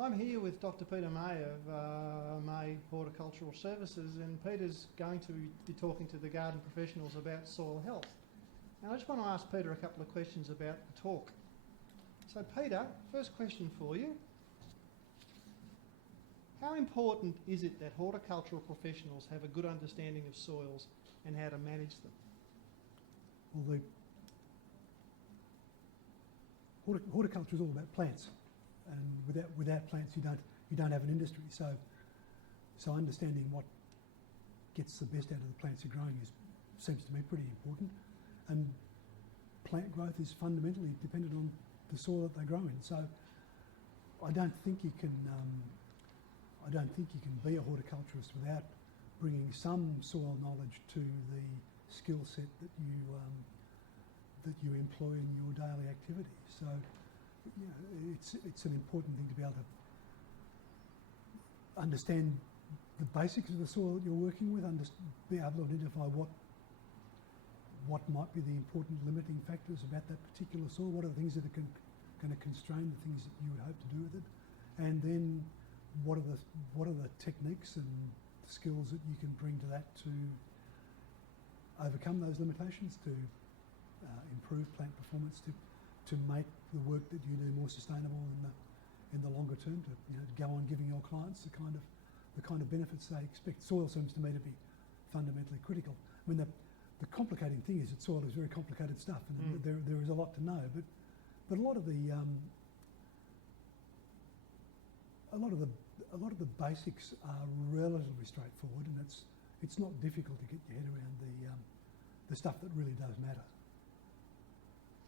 I'm here with Dr. Peter May of May Horticultural Services, and Peter's going to be talking to the garden professionals about soil health. Now I just want to ask Peter a couple of questions about the talk. So Peter, first question for you. How important is it that horticultural professionals have a good understanding of soils and how to manage them? Well, horticulture is all about plants, and without plants you don't have an industry. So understanding what gets the best out of the plants you're growing seems to me pretty important. And plant growth is fundamentally dependent on the soil that they grow in. So I don't think you can be a horticulturist without bringing some soil knowledge to the skill set that you employ in your daily activity. So it's an important thing to be able to understand the basics of the soil that you're working with, be able to identify what might be the important limiting factors about that particular soil, what are the things that are going to constrain the things that you would hope to do with it, and then what are the techniques and skills that you can bring to that to overcome those limitations, to improve plant performance, to make the work that you do more sustainable in the longer term, to go on giving your clients the kind of benefits they expect. Soil seems to me to be fundamentally critical. I mean, the complicating thing is that soil is very complicated stuff, and there is a lot to know. But a lot of the basics are relatively straightforward, and it's not difficult to get your head around the stuff that really does matter.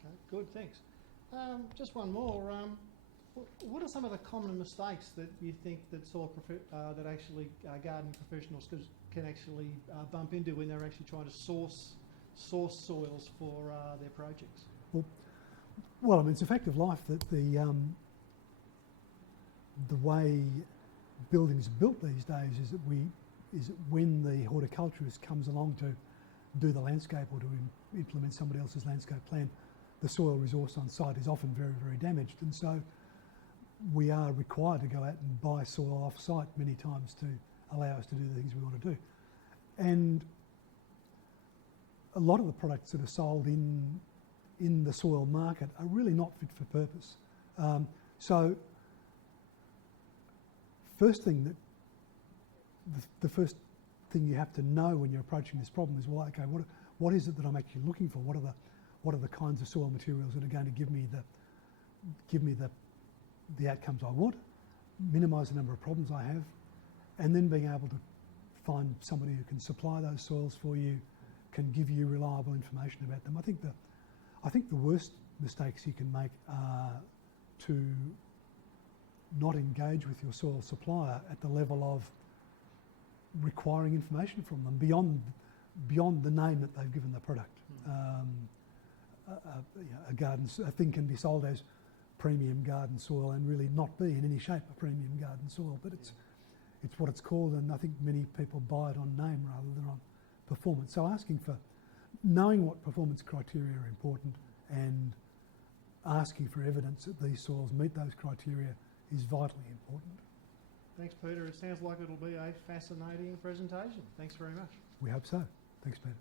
Okay, good, thanks. Just one more. What are some of the common mistakes that you think that gardening professionals can actually bump into when they're actually trying to source soils for their projects? Well, I mean, it's a fact of life that the way buildings are built these days is that when the horticulturist comes along to do the landscape or to implement somebody else's landscape plan, the soil resource on site is often very, very damaged, and so we are required to go out and buy soil off site many times to allow us to do the things we want to do. And a lot of the products that are sold in the soil market are really not fit for purpose. So the first thing you have to know when you're approaching this problem is, well, okay, what is it that I'm actually looking for? What are the kinds of soil materials that are going to give me the outcomes I want, minimise the number of problems I have, and then being able to find somebody who can supply those soils for you, can give you reliable information about them. I think the worst mistakes you can make are to not engage with your soil supplier at the level of requiring information from them beyond the name that they've given the product. A thing can be sold as premium garden soil and really not be in any shape a premium garden soil, but it's what it's called, and I think many people buy it on name rather than on performance. So knowing what performance criteria are important and asking for evidence that these soils meet those criteria is vitally important. Thanks, Peter. It sounds like it'll be a fascinating presentation. Thanks very much. We hope so. Thanks, Peter.